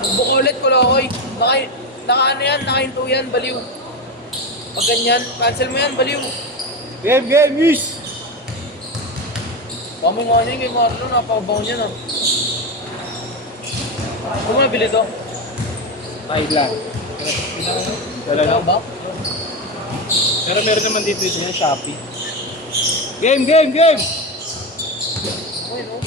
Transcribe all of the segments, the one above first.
Bukulit ko lokoy. Naka ano yan, nakahinto yan, baliw. Pag ganyan, cancel mo yan, baliw. Game, yes! Baka mo nga niya kay Marlon, napabaw niya na. Kung mabili to? Thailand. Wala Wala na. ba? Pero meron naman dito yung Shopee. Game! Okay, no?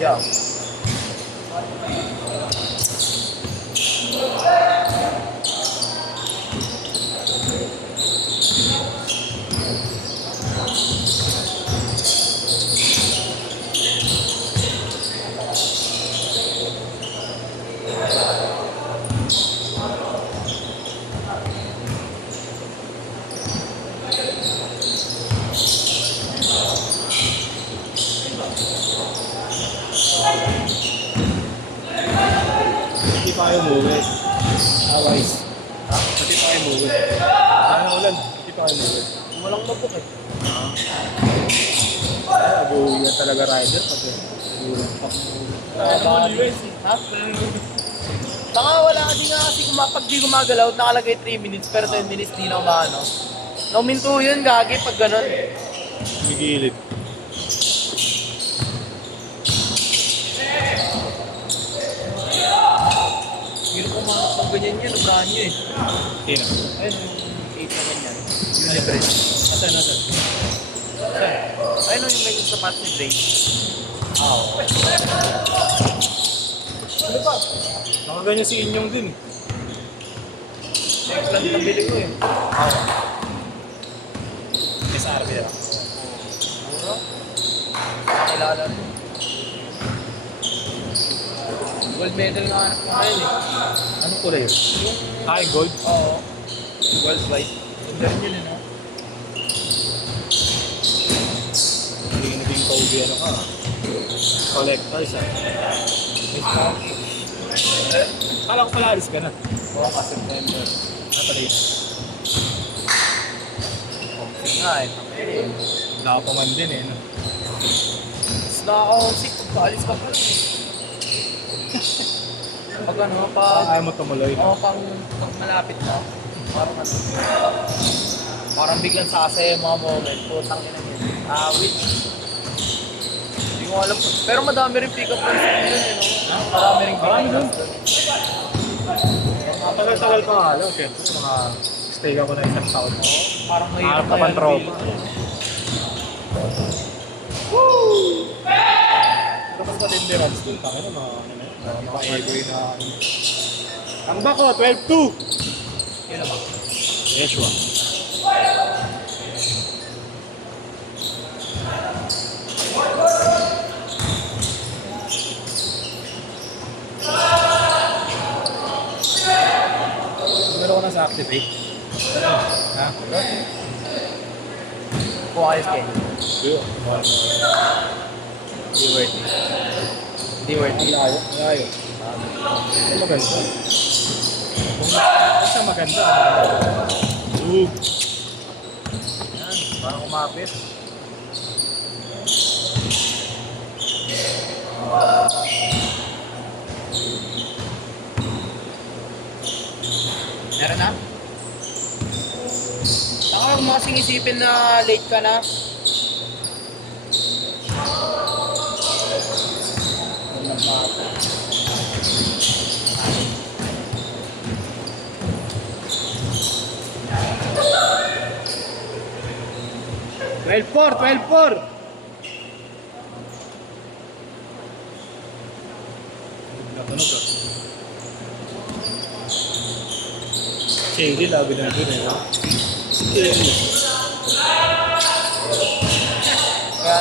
Yeah. Hindi pa kayo umuwi. Awais. Ha? Hindi pa kayo umuwi. Ano ulan? Hindi pa kayo umuwi. Walang mabuk eh. Nag-uwi yan talaga rider pag ulan pa. Ha? Baka wala ka din nga kasi pag di gumagalaw, nakalagay 3 minutes pero 10 minutes di na umaano. Nauminto yun, gagi pag ganun. Gigilid. Hindi ko mga pag ganyan yun, ubrahan nyo eh. Sino? Ayun, yung 8 na ganyan. Yung libre. Asan? Ayun yung may sapat ni Drake. Ano ba? Nakaganyan si Inyong din. Next lang nabili ko eh. SRB na. Ano? Nakakilala rin. Gold medal nga hanap ko ngayon eh. Anong kulay yun? Yung... High gold? Oo. Gold white. Ganda rin yun eh no? Hindi naging Kobe ano ka. Collectors ah. Kala ko pala alis ka na. Oo, kasi September. Napala yun. Okay nga eh. Okay. Nakapaman din eh. No? Tapos nakaka-homesick pagkaalis ka pa rin eh. Pag ano, Ayaw mo tumuloy. Oo, pag malapit na. Parang ano. Parang biglang sasaya yung mga moment. Putang ina yun. Awit. Hindi ko alam. Pero madami rin pick-up lines dun yun, eh, no? Marami rin pick-up Marami lines dun. Tagal-tagal pa nga alam. Siyempre, mga stay ako na isang taon. Parang may Harap ka pang tropa. Tapos na din runs dun. Tangin na mga ano na yun. Mga every na... Ang bako, 12-2! Yun naman. Yeshua. Meron ko na sa activate. Ha? Kung ayos kayo. Sure. Hindi worth it. Hindi worth Ang it. layo. Layo. Ang maganda. Kung siya maganda. Ooh. Yan, parang umapit. Meron na? Saka huwag mo kasing isipin na late ka na. Twelve four. Natunog ah. Shady, labi na dun eh. Kaya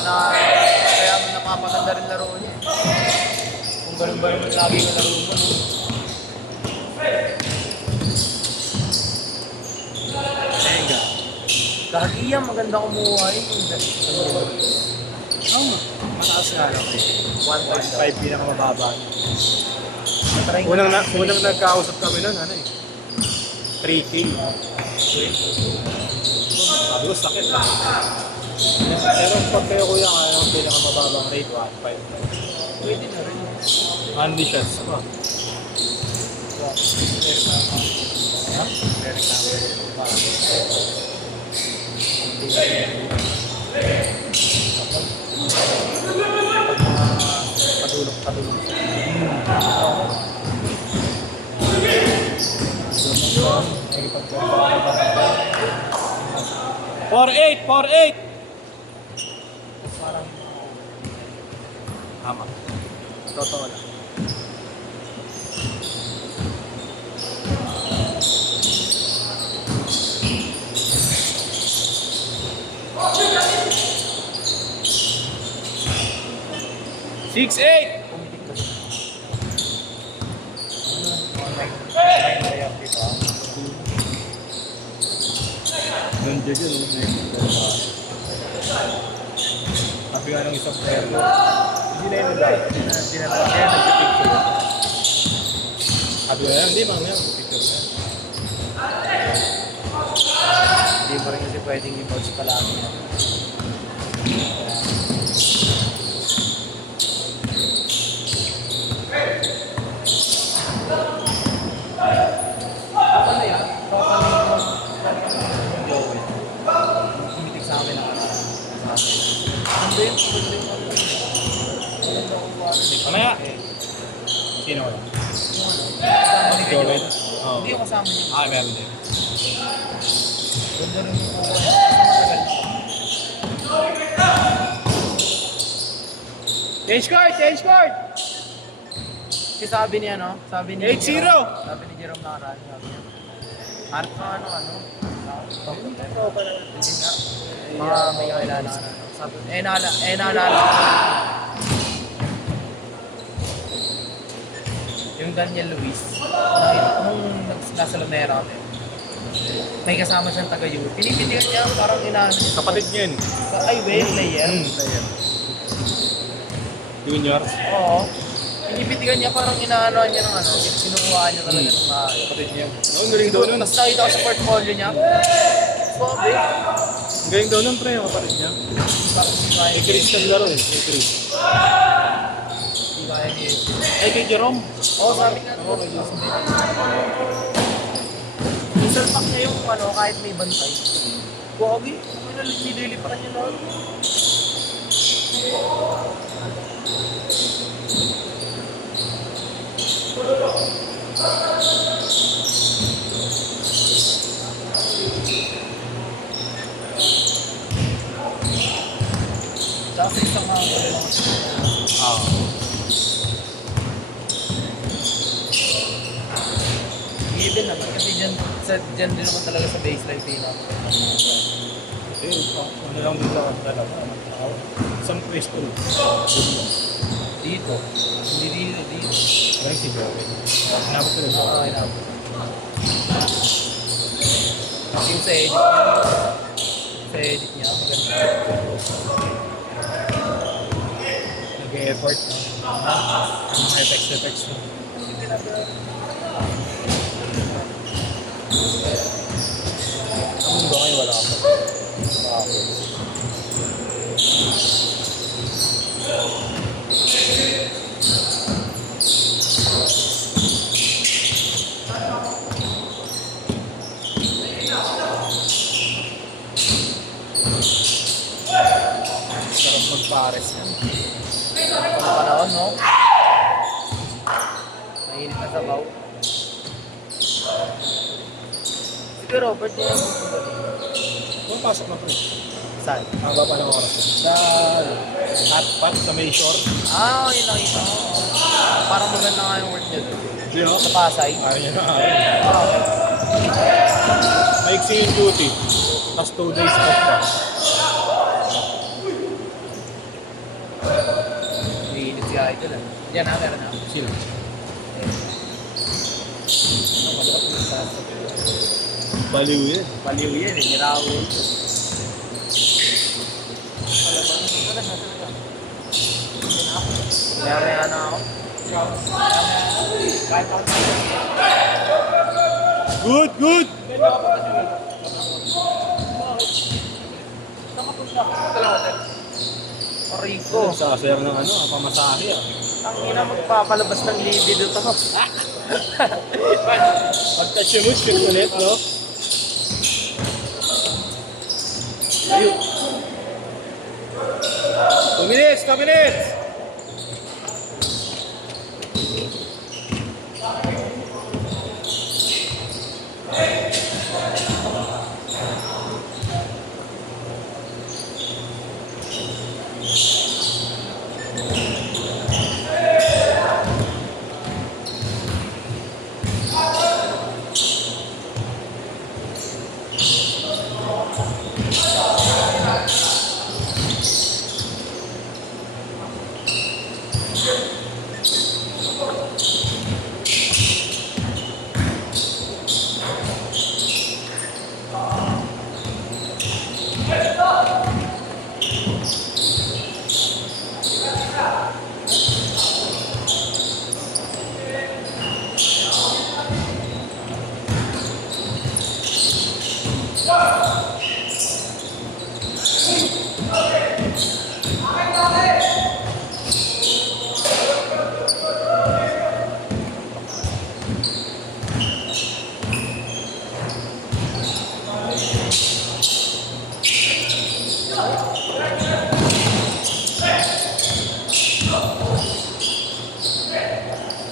napapaganda rin laro niya. Kung ganun ba yung lagi na laro mo, no? Tenga. Gagi yan, maganda kumuha yun. Oo nga. Mataas Taas nga lang. 1.5. 5 pinakamababa. Try Unang nagkausap kami nun, ano eh. 3K. Sabi ko, sakit lang. Pero pag kayo kuya, kaya ang pinakamababang rate, 1.5. Pwede na rin. Handy shots pa. Ha? Padulog. 4-8! 4-8! Parang Tama. totoo lang. Six, eight! Nandiyan yun. Sabi nga ng isang player ko, hindi na yun nila. Hindi na kaya nagpipicture. Sabi nga, hindi man yan. Picture na yan. Hindi pa rin kasi pwedeng i-bounce palagi. Apa na yan? Joey. Tumitig sa akin ang ano yun? Ano ya? Sino wala? Joey. Oo. Hindi yung kasama niya. Ah, meron din. Ganda rin yung matagal. Change card! Change card! Kasi sabi niya, no? Sabi ni 8-0. Jerome. Sabi ni Jerome nakaraan. Sabi niya, hanap ka ano? Hindi nga. Mga may kakilala ka na. Sabi niya, naalala ko. Yung Daniel Luis. Nung nasa Lumera kami. May kasama siyang taga-Euro. Pinipitigan niya, parang inaano niya. Kapatid niya yun. Ay, well, player. Player. Juniors. Oo. Pinipitigan niya, parang inaano niya ng ano. Sinukuhaan niya talaga ng maayos. Kapatid niya. Ang galing daw nun. Tapos nakita ko sa portfolio niya. Sabi. Ang galing daw nun, pre, yung kapatid niya. May Chris kasi laro eh. May Chris. Hindi kaya niya. Ay, kay Jerome. Oo, sabi nga. Oo, kay Jerome. Isalpak niya yung ano, kahit may bantay. Wagi. Nilili pa kanya lahat. Tapos isang mga Ah. given naman kasi dyan din naman talaga sa baseline pinaka. Kasi, ano lang din lang talaga. Isang pwesto. Dito. Hindi dito. Ay, si Joey. Sinabot ko rin. Oo, inabot. Kasi yung sa edit niya. Sa edit niya, maganda. Nag-e-effort. Ang mga effects na. Ang mundo ngayon wala ako. Sarap magpares yan. Pag panahon, no? Mainit na sabaw. Sige, Robert, niya yung Pumapasok na po. saan? Ang baba ng oras. Sa hotpot sa may shore. Ah, yun nakita ko. Parang maganda nga yung work niya doon. Di ba? Sa Pasay. Ayaw niya na ayaw. Ah, okay. Maiksi yung duty. Tapos 2 days off pa. Mainit si Idol, ah. Yan na, meron na. Sino? Ano, malapit yung sa... Baliw yan. Baliw yan, eh. Nirawo. Maya-maya na ako. Good, good! Rico. Sasayang ng ano, pamasahe ah. Ang ina magpapalabas ng libido to. Pag-touch yung mood, shoot ulit, no? Ayun. 2 minutes, 2 minutes!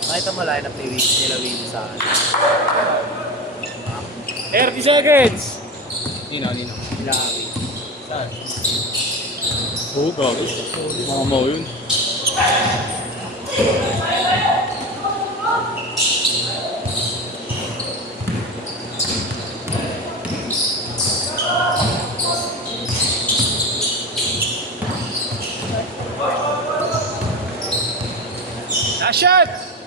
Nakita mo line up ni Win, nila Win sa akin. 30 seconds! Nino. Nila Win. Saan? Oo, gago. Mga mo yun. Last shot!